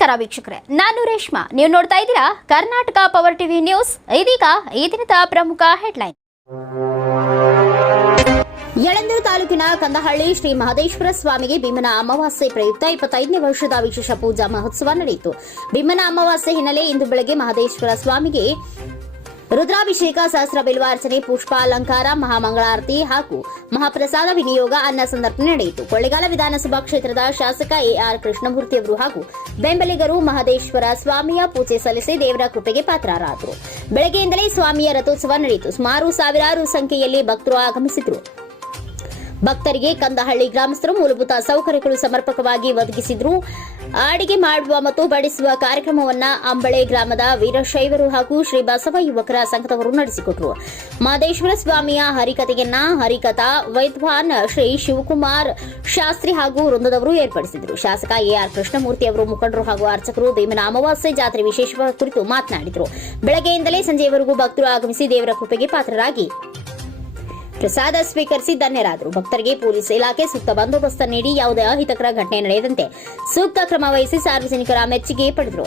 ನಮಸ್ಕಾರ ವೀಕ್ಷಕರೇ, ನಾನು ರೇಷ್ಮಾ. ನೀವು ನೋಡ್ತಾ ಇದ್ದೀರಾ ಕರ್ನಾಟಕ ಪವರ್ ಟಿವಿ ನ್ಯೂಸ್. ಇದೀಗ ಈ ದಿನದ ಪ್ರಮುಖ ಹೆಡ್ಲೈನ್. ಯಳಂದೂರು ತಾಲೂಕಿನ ಕಂದಹಳ್ಳಿ ಶ್ರೀ ಮಹದೇಶ್ವರ ಸ್ವಾಮಿಗೆ ಭೀಮನ ಅಮಾವಾಸ್ಯೆ ಪ್ರಯುಕ್ತ 25ನೇ ವರ್ಷದ ವಿಶೇಷ ಪೂಜಾ ಮಹೋತ್ಸವ ನಡೆಯಿತು. ಭೀಮನ ಅಮಾವಾಸ್ಯೆ ಹಿನ್ನೆಲೆ ಇಂದು ಬೆಳಗ್ಗೆ ಮಹದೇಶ್ವರ ಸ್ವಾಮಿಗೆ ರುದ್ರಾಭಿಷೇಕ, ಸಹಸ್ರ ಬಿಲ್ವಾರ್ಚನೆ, ಪುಷ್ಪಾಲಂಕಾರ, ಮಹಾಮಂಗಳಾರತಿ ಹಾಗೂ ಮಹಾಪ್ರಸಾದ ವಿನಿಯೋಗ, ಅನ್ನ ಸಂದರ್ಪಣೆ ನಡೆಯಿತು. ಕೊಳ್ಳೇಗಾಲ ವಿಧಾನಸಭಾ ಕ್ಷೇತ್ರದ ಶಾಸಕ ಎಆರ್ ಕೃಷ್ಣಮೂರ್ತಿ ಅವರು ಹಾಗೂ ಬೆಂಬಲಿಗರು ಮಹದೇಶ್ವರ ಸ್ವಾಮಿಯ ಪೂಜೆ ಸಲ್ಲಿಸಿ ದೇವರ ಕೃಪೆಗೆ ಪಾತ್ರರಾದರು. ಬೆಳಗ್ಗೆಯಿಂದಲೇ ಸ್ವಾಮಿಯ ರಥೋತ್ಸವ ನಡೆಯಿತು. ಸುಮಾರು ಸಾವಿರಾರು ಸಂಖ್ಯೆಯಲ್ಲಿ ಭಕ್ತರು ಆಗಮಿಸಿದರು. ಭಕ್ತರಿಗೆ ಕಂದಹಳ್ಳಿ ಗ್ರಾಮಸ್ಥರು ಮೂಲಭೂತ ಸೌಕರ್ಯಗಳು ಸಮರ್ಪಕವಾಗಿ ಒದಗಿಸಿದ್ರು. ಅಡಿಗೆ ಮಾಡುವ ಮತ್ತು ಬಡಿಸುವ ಕಾರ್ಯಕ್ರಮವನ್ನು ಅಂಬಳೆ ಗ್ರಾಮದ ವೀರಶೈವರು ಹಾಗೂ ಶ್ರೀ ಬಸವ ಯುವಕರ ಸಂಘದವರು ನಡೆಸಿಕೊಟ್ಟರು. ಮಹದೇಶ್ವರ ಸ್ವಾಮಿಯ ಹರಿಕಥೆಯನ್ನ ಹರಿಕಥಾ ವೈದ್ವಾನ್ ಶ್ರೀ ಶಿವಕುಮಾರ್ ಶಾಸ್ತ್ರಿ ಹಾಗೂ ವೃಂದದವರು ಏರ್ಪಡಿಸಿದರು. ಶಾಸಕ ಎಆರ್ ಕೃಷ್ಣಮೂರ್ತಿ ಅವರು, ಮುಖಂಡರು ಹಾಗೂ ಅರ್ಚಕರು ಭೀಮನ ಅಮಾವಾಸ್ಯೆ ಜಾತ್ರೆ ವಿಶೇಷ ಕುರಿತು ಮಾತನಾಡಿದರು. ಬೆಳಗ್ಗೆಯಿಂದಲೇ ಸಂಜೆಯವರೆಗೂ ಭಕ್ತರು ಆಗಮಿಸಿ ದೇವರ ಕೃಪೆಗೆ ಪಾತ್ರರಾಗಿ ಪ್ರಸಾದ ಸ್ವೀಕರಿಸಿ ಧನ್ಯರಾದರು. ಭಕ್ತರಿಗೆ ಪೊಲೀಸ್ ಇಲಾಖೆ ಸೂಕ್ತ ಬಂದೋಬಸ್ತ್ ನೀಡಿ ಯಾವುದೇ ಅಹಿತಕರ ಘಟನೆ ನಡೆಯದಂತೆ ಸೂಕ್ತ ಕ್ರಮ ವಹಿಸಿ ಸಾರ್ವಜನಿಕರ ಮೆಚ್ಚುಗೆ ಪಡೆದರು.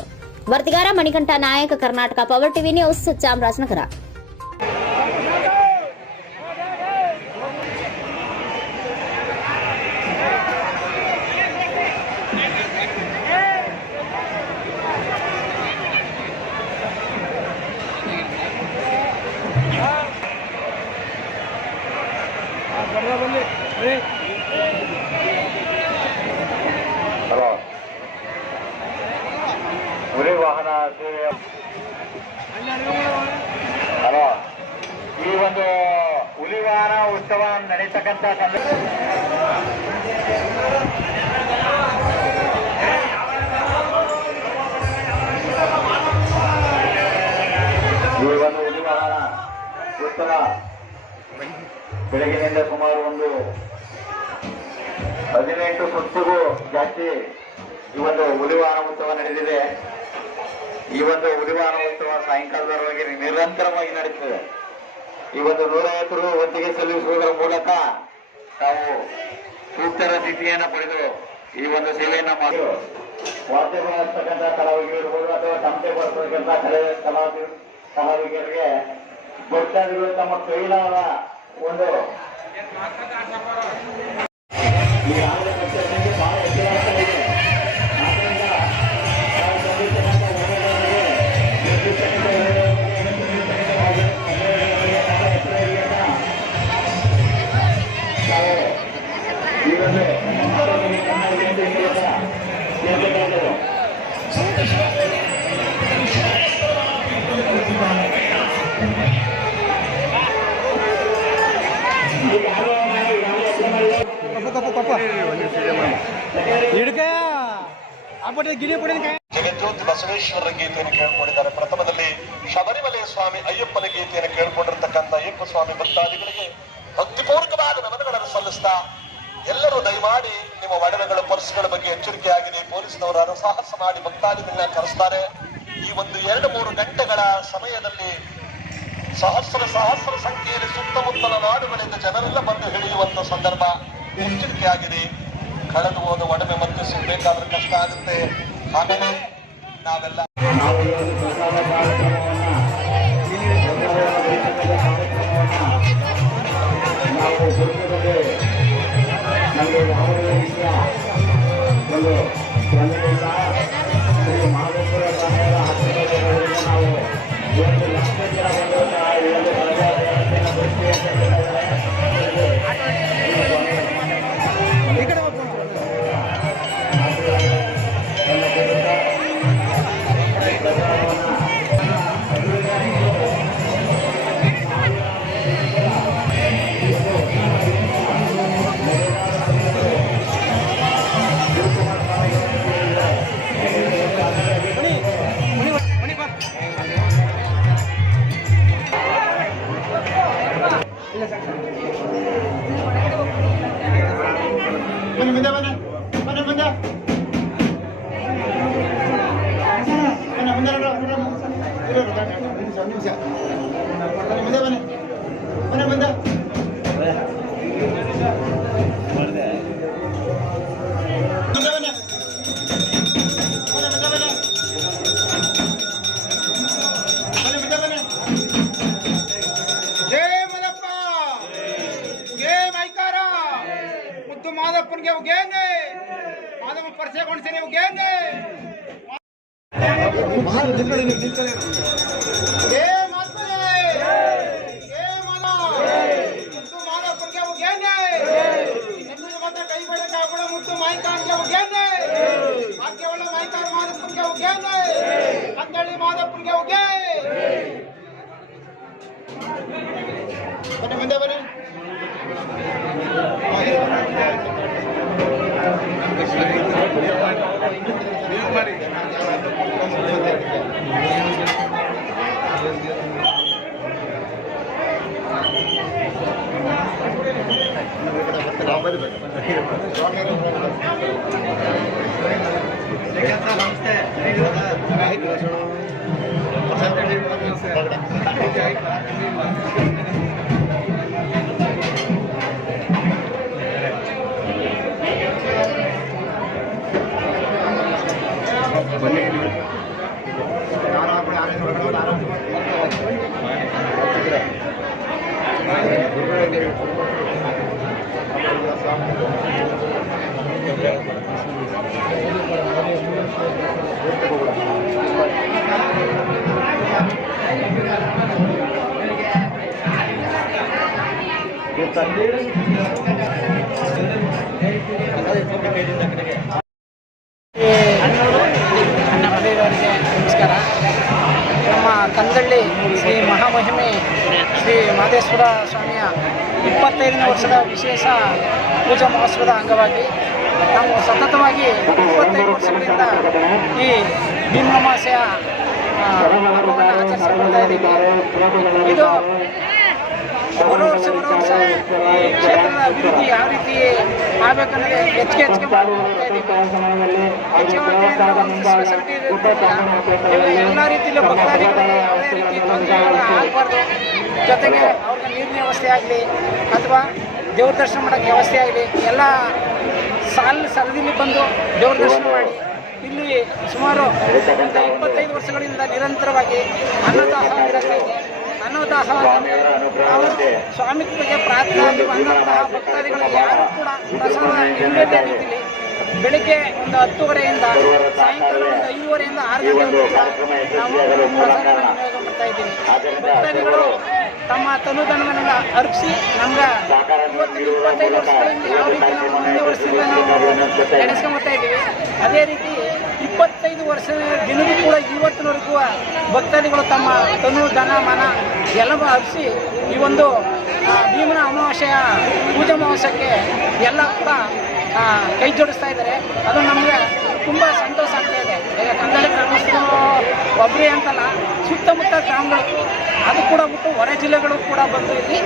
ವರದಿಗಾರ ಮಣಿಕಂಠ ನಾಯಕ, Karnataka power TV news, Chamarajanagar. ಹುಲಿ ವಾಹನ ಸೇವೆ. ಈ ಒಂದು ಹುಲಿ ವಾಹನ ಉತ್ಸವ ನಡೀತಕ್ಕಂಥ ಈ ಒಂದು ಹುಲಿ ವಾಹನ ಉತ್ಸವ ಬೆಳಗಿನಿಂದ ಸುಮಾರು ಒಂದು 18 ಸುತ್ತಿಗೂ ಜಾಸ್ತಿ ಈ ಒಂದು ಹುಲಿವಾಹನ ಉತ್ಸವ ನಡೆದಿದೆ. ಈ ಒಂದು ಹುಲಿವಾಹನ ಉತ್ಸವ ಸಾಯಂಕಾಲದವರೆಗೆ ನಿರಂತರವಾಗಿ ನಡೆಯುತ್ತದೆ. ಈ ಒಂದು 150 ರು ಒತ್ತಿಗೆ ಸಲ್ಲಿಸುವುದರ ಮೂಲಕ ತಾವು ಸೂಕ್ತ ಸ್ಥಿತಿಯನ್ನು ಪಡೆದು ಈ ಒಂದು ಸೇವೆಯನ್ನ ಮಾಡಿ ವಾದ್ಯ ಬಳಸ್ತಕ್ಕಂಥ ಕಲಾವಿದರು ಅಥವಾ ತಮಟೆ ಬಳಸ್ತಕ್ಕಂಥ ಕಲಾವಿದರಿಗೆ ಭಕ್ತಾದಿಗಳು ತಮ್ಮ ಕೈಲಾದ ಒಂದು ಜಗಜ್ಯೋತಿ ಬಸವೇಶ್ವರರ ಗೀತೆಯನ್ನು ಕೇಳ್ಕೊಂಡಿದ್ದಾರೆ. ಪ್ರಥಮದಲ್ಲಿ ಶಬರಿಮಲೆ ಸ್ವಾಮಿ ಅಯ್ಯಪ್ಪನ ಗೀತೆಯನ್ನು ಕೇಳ್ಕೊಂಡಿರ್ತಕ್ಕಂಥ ಅಯ್ಯಪ್ಪ ಸ್ವಾಮಿ ಭಕ್ತಾದಿಗಳಿಗೆ ಭಕ್ತಿಪೂರ್ವಕವಾದ ನಮನಗಳನ್ನು ಸಲ್ಲಿಸ್ತಾ, ಎಲ್ಲರೂ ದಯಮಾಡಿ ನಿಮ್ಮ ಒಡವೆಗಳ ಪರ್ಸ್ಗಳ ಬಗ್ಗೆ ಎಚ್ಚರಿಕೆ ಆಗಿದೆ. ಪೊಲೀಸ್ನವರು ಸಾಹಸ ಮಾಡಿ ಭಕ್ತಾದಿಗಳನ್ನ ಕರೆಸ್ತಾರೆ. ಈ ಒಂದು 2-3 ಗಂಟೆಗಳ ಸಮಯದಲ್ಲಿ ಸಹಸ್ರ ಸಂಖ್ಯೆಯಲ್ಲಿ ಸುತ್ತಮುತ್ತಲ ನಾಡುಗಳಿಂದ ಜನರೆಲ್ಲ ಬಂದು ಹಿಡಿಯುವಂತ ಸಂದರ್ಭ ಎಚ್ಚರಿಕೆ ಆಗಿದೆ. ಕಳೆದು ಹೋದ ಒಡವೆ ಮತ್ತೆ ಸಿಗಬೇಕಾದ್ರೆ ಕಷ್ಟ ಆಗುತ್ತೆ. ಆಮೇಲೆ ನಾವೆಲ್ಲ ಮಾದಪ್ಪನಿಗೆ ಉಗೇನೆ ಮಾದಮ್ಮ ಪರಿಚಯ ಗೊಂಡ್ಸೇನೆ ಉಗೇನೆ ಏ ಮಾತೇ ಏ ಮುತ್ತು ಮಾದಪ್ಪನಿಗೆ ಉಗೇನೆ ನಿನ್ನ ಮಾತ್ರ ಕೈ ಬಡ ಕಾಬಳ ಮುತ್ತು ಮಾಯಿಕಾನ್ಗೆ ಉಗೇನೆ ಭಾಗ್ಯವುಳ್ಳ ಮಾಯಿಕಾರ ಮಾದಪ್ಪನಿಗೆ ಉಗೇನೆ ಕಂದಳ್ಳಿ ಮಾದಪ್ಪನಿಗೆ ಉಗೇ ಬನ್ನಿ ಮುಂದೆ ಬನ್ನಿ ನನ್ನ ಮನೆಯವರಿಗೆ ನಮಸ್ಕಾರ. ನಮ್ಮ ಕಂದಳ್ಳಿ ಶ್ರೀ ಮಹಾಮಹಿಮೆ ಶ್ರೀ ಮಹದೇಶ್ವರ ಸ್ವಾಮಿಯ 25ನೇ ವರ್ಷದ ವಿಶೇಷ ಪೂಜಾ ಮಹೋತ್ಸವದ ಅಂಗವಾಗಿ ನಾವು ಸತತವಾಗಿ 25 ವರ್ಷಗಳಿಂದ ಈ ಭೀಮನಮಾಸೆಯ ಹಬ್ಬವನ್ನು ಆಚರಿಸಿಕೊಳ್ತಾ ಇದ್ದೀವಿ. ಇದು ಬರೋ ವರ್ಷ ಈ ಕ್ಷೇತ್ರದ ಅಭಿವೃದ್ಧಿ ಯಾವ ರೀತಿ ಆಗಬೇಕನ್ನೋದೇ ಹೆಚ್ಚಿಗೆ ಮಾಡ್ತಾ ಇದ್ದೀವಿ. ಒಂದು ಸ್ಪೆಷಾಲಿಟಿ ಎಲ್ಲ ರೀತಿಯಲ್ಲೂ ಭಕ್ತಾದಿಗಳಿಗೆ ಯಾವುದೇ ರೀತಿ ತೊಂದರೆಗಳು ಆಗಬಾರ್ದು. ಜೊತೆಗೆ ಅವ್ರಿಗೆ ನೀರಿನ ವ್ಯವಸ್ಥೆ ಆಗಲಿ ಅಥವಾ ದೇವ್ರ ದರ್ಶನ ಮಾಡೋಕ್ಕೆ ವ್ಯವಸ್ಥೆ ಆಗಲಿ ಎಲ್ಲ ಸರದಿಲಿ ಬಂದು ದೇವ್ರ ದರ್ಶನ ಮಾಡಿ ಇಲ್ಲಿ ಸುಮಾರು 25 ವರ್ಷಗಳಿಂದ ನಿರಂತರವಾಗಿ ಅನ್ನದಾಸೋಹ ನಡೀತಾ ಇದೆ. ಅನ್ನದಾಸೋಹ ನಾವು ಸ್ವಾಮಿ ಬಗ್ಗೆ ಪ್ರಾರ್ಥನೆ ಬಂದಂತಹ ಭಕ್ತಾದಿಗಳಿಗೆ ಯಾರು ಕೂಡ ಪ್ರಸಾದ ಇಲ್ಲದೇ ರೀತಿಯಲ್ಲಿ ಬೆಳಿಗ್ಗೆ ಒಂದು 10:30ಯಿಂದ ಸಾಯಂಕಾಲ ಒಂದು 5:30ಯಿಂದ 6 ಗಂಟೆ ನಾವು ಪ್ರಸಾದವನ್ನು ವಿನಿಯೋಗ ಮಾಡ್ತಾ ಇದ್ದೀವಿ. ಭಕ್ತಾದಿಗಳು ತಮ್ಮ ತನುಧನವನ್ನು ಅರ್ಪಿಸಿ ನಮ್ಗೆ 25 ವರ್ಷಗಳಿಂದ ಯಾವ ರೀತಿ ನಾವು ಮುಂದೆ ವರ್ಷದಿಂದ ನಾವು ನಡೆಸ್ಕೊಂಬರ್ತಾ ಇದ್ದೀವಿ, ಅದೇ ರೀತಿ 25 ವರ್ಷ ದಿನವೂ ಕೂಡ ಇವತ್ತಿನವರೆಗೂ ಭಕ್ತಾದಿಗಳು ತಮ್ಮ ತನು ಧನ ಮನ ಎಲ್ಲವೂ ಅರ್ಪಿಸಿ ಈ ಒಂದು ಭೀಮನ ಅಮಾವಾಸ್ಯೆಯ ಪೂಜಾ ಮಹೋತ್ಸವಕ್ಕೆ ಎಲ್ಲ ಕೂಡ ಕೈ ಜೋಡಿಸ್ತಾ ಇದ್ದಾರೆ. ಅದು ನಮಗೆ ತುಂಬ ಸಂತೋಷ ಆಗ್ತಾ ಇದೆ. ಈಗ ಕಂದಳ್ಳಿ ಗ್ರಾಮಸ್ಥರು ಒಬ್ಬರೇ ಅಂತಲ್ಲ, ಸುತ್ತಮುತ್ತ ಗ್ರಾಮಗಳು ಅದು ಕೂಡ ಬಿಟ್ಟು ಹೊರ ಜಿಲ್ಲೆಗಳು ಕೂಡ ಬಂದು ಇಲ್ಲಿ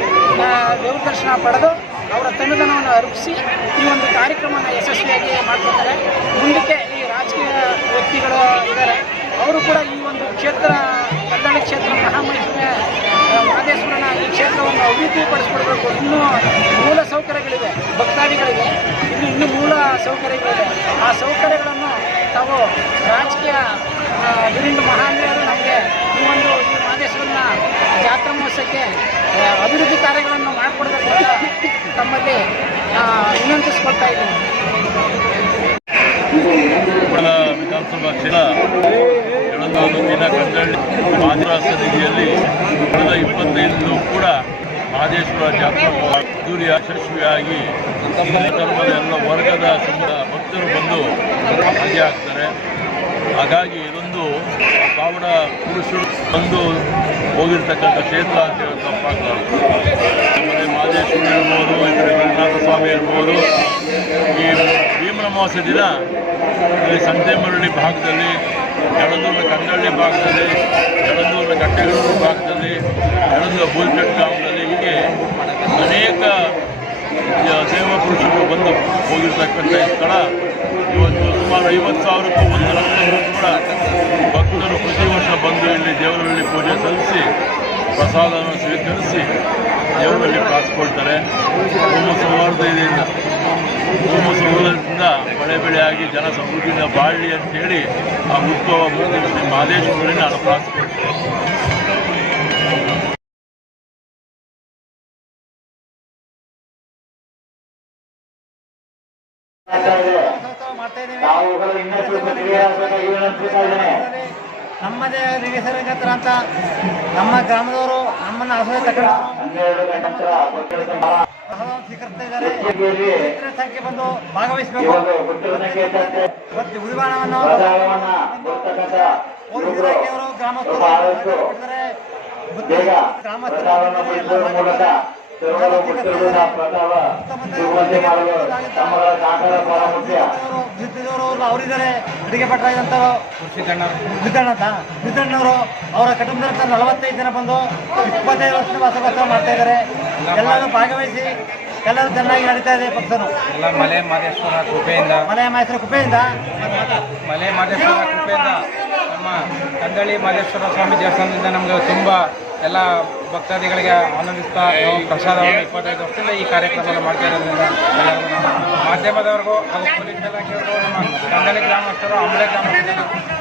ದೇವ್ರ ದರ್ಶನ ಪಡೆದು ಅವರ ತನುಧನವನ್ನು ಅರ್ಪಿಸಿ ಈ ಒಂದು ಕಾರ್ಯಕ್ರಮನ ಯಶಸ್ವಿಯಾಗಿ ಮಾಡ್ಕೊತಾರೆ. ಮುಂದಕ್ಕೆ ಈ ರಾಜಕೀಯ ವ್ಯಕ್ತಿಗಳು ಇದ್ದಾರೆ, ಅವರು ಕೂಡ ಈ ಒಂದು ಕ್ಷೇತ್ರ ಕಂದಳ್ಳಿ ಕ್ಷೇತ್ರ ಮಹಾಮಹಿಮೆ ಮಹದೇಶ್ವರನ ಈ ಕ್ಷೇತ್ರವನ್ನು ಅಭಿವೃದ್ಧಿಪಡಿಸ್ಕೊಡ್ಬೇಕು. ಇನ್ನೂ ಮೂಲ ಸೌಕರ್ಯಗಳಿವೆ ಭಕ್ತಾದಿಗಳಿಗೆ, ಇನ್ನೂ ಮೂಲ ಸೌಕರ್ಯಗಳಿವೆ. ಆ ಸೌಕರ್ಯಗಳನ್ನು ತಾವು ರಾಜಕೀಯ ವಿರಿಂಡು ಮಹಾನೀಯರು ನಮಗೆ ಈ ಮಹದೇಶ್ವರನ ಜಾತ್ರಾ ಮಹೋತ್ಸವಕ್ಕೆ ಅಭಿವೃದ್ಧಿ ಕಾರ್ಯಗಳನ್ನು ಮಾಡಿಕೊಡ್ಬೇಕು ಅಂತ ತಮ್ಮಲ್ಲಿ ವಿನಂತಿಸ್ಕೊಳ್ತಾ ಇದ್ದೀನಿ. ವಿಧಾನಸಭಾ ಕ್ಷೇತ್ರ ಎಳಂದೂರಿನ ಕಂದಳ್ಳಿ ಮಾದಿರಾಸ ನಿಧಿಯಲ್ಲಿ ಕಳೆದ 25 ಕೂಡ ಮಹದೇಶ್ವರ ಜಾತ್ರಾ ಅದ್ದೂರಿ ಯಶಸ್ವಿಯಾಗಿ ಹಿಂದೂ ಧರ್ಮದ ಎಲ್ಲ ವರ್ಗದ ಭಕ್ತರು ಬಂದು ಭಾಗಿಯಾಗ್ತಾರೆ. ಹಾಗಾಗಿ ಇದೊಂದು ಪಾವನ ಪುರುಷರು ಬಂದು ಹೋಗಿರ್ತಕ್ಕಂಥ ಕ್ಷೇತ್ರ ಅಂತ ಹೇಳಿ ತಪ್ಪಾಗಲಾರದು. ಆಮೇಲೆ ಮಹದೇಶ್ವರ ಇರ್ಬೋದು, ಈ ಕಡೆ ರಂಗನಾಥ ಸ್ವಾಮಿ ಇರ್ಬೋದು. ಈ ಭೀಮನ ಅಮಾವಾಸ್ಯೆ ದಿನ ಇಲ್ಲಿ ಸಂತೆಮರಳಿ ಭಾಗದಲ್ಲಿ, ಯಳಂದೂರಿನ ಕಂದಳ್ಳಿ ಭಾಗದಲ್ಲಿ, ಯಳಂದೂರಿನ ಗಟ್ಟೆಗಳೂರು ಭಾಗದಲ್ಲಿ, ಯಳಂದೂರು ಬೂಲ್ಪೇಟ್ ಗ್ರಾಮದಲ್ಲಿ ಹೀಗೆ ಅನೇಕ ದೇವ ಪುರುಷರು ಬಂದು ಹೋಗಿರ್ತಕ್ಕಂಥ ಸ್ಥಳ. ಇವತ್ತು ಸುಮಾರು 50,000ಕ್ಕೂ 1 ಲಕ್ಷವರೆಗೂ ಕೂಡ ಭಕ್ತರು ಪ್ರತಿ ವರ್ಷ ಬಂದು ಇಲ್ಲಿ ದೇವರಲ್ಲಿ ಪೂಜೆ ಸಲ್ಲಿಸಿ ಪ್ರಸಾದವನ್ನು ಸ್ವೀಕರಿಸಿ ದೇವರಲ್ಲಿ ಕಾಸಿಕೊಳ್ತಾರೆ. ಸೋಮ ಸೌಲಭ್ಯದಿಂದ ಮಳೆ ಬೆಳೆಯಾಗಿ ಜನ ಸಮೃದ್ಧಿಯಿಂದ ಬಾಳಲಿ ಅಂತೇಳಿ ಆ ಉತ್ಸವ ಮೂರ್ತಿ ಮಹದೇಶ್ವರರಲ್ಲಿ ನಾನು ಪ್ರಾರ್ಥಿಸ್ಕೊಳ್ತೇನೆ. ಮಾಡ್ತಾ ಇದ್ದೀವಿ. ನಮ್ಮದೇ ರಿಗೇಸರಂಗತ್ರ ಅಂತ ನಮ್ಮ ಗ್ರಾಮದವರು ನಮ್ಮನ್ನು ಆಶ್ರಯ ತಗೊಂಡು ಸ್ವೀಕರಿಸ್ತಾ ಇದ್ದಾರೆ. ಹೆಚ್ಚಿನ ಸಂಖ್ಯೆ ಬಂದು ಭಾಗವಹಿಸಬೇಕು. ಮತ್ತು ಉದ್ಯಾನವನ್ನು ಪೊಲೀಸ್ ಇಲಾಖೆಯವರು ಗ್ರಾಮಸ್ಥರು ಅವರಿದ್ದಾರೆ. ಅಡುಗೆ ಭಟ್ರಾಗಿದ್ದಂಥವ್ರು ಸಿದ್ದಣ್ಣವರು ಅವರ ಕುಟುಂಬದ 45 ಜನ ಬಂದು 25 ವರ್ಷದ ವಾಸವಾಸ ಮಾಡ್ತಾ ಇದ್ದಾರೆ. ಎಲ್ಲರೂ ಭಾಗವಹಿಸಿ ಎಲ್ಲರೂ ಚೆನ್ನಾಗಿ ನಡೀತಾ ಇದೆ ಫಂಕ್ಷನು. ಎಲ್ಲ ಮಲೆ ಮಾದೇಶ್ವರ ಕೃಪೆಯಿಂದ ಮಲೆ ಮಾದೇಶ್ವರ ಕೃಪೆಯಿಂದ ನಮ್ಮ ಕಂದಳ್ಳಿ ಮಾದೇಶ್ವರ ಸ್ವಾಮಿ ದೇವಸ್ಥಾನದಿಂದ ನಮಗೆ ತುಂಬ ಎಲ್ಲ ಭಕ್ತಾದಿಗಳಿಗೆ ಆನಂದಿಸ್ತಾ ನಾವು ಪ್ರಸಾದವನ್ನು 25 ವರ್ಷದಿಂದ ಈ ಕಾರ್ಯಕ್ರಮವನ್ನು ಮಾಡ್ತಾ ಇರೋದ್ರಿಂದ ಎಲ್ಲರಿಗೂ ನಮ್ಮ ಮಾಧ್ಯಮದವ್ರಿಗೂ ಹಾಗೂ ಪೊಲೀಸ್ ಇಲಾಖೆಯವ್ರಿಗೂ ನಮ್ಮ ಕಂದಳ್ಳಿ ಗ್ರಾಮಸ್ಥರು ಅಂಬಳೆ ಗ್ರಾಮಸ್ಥರು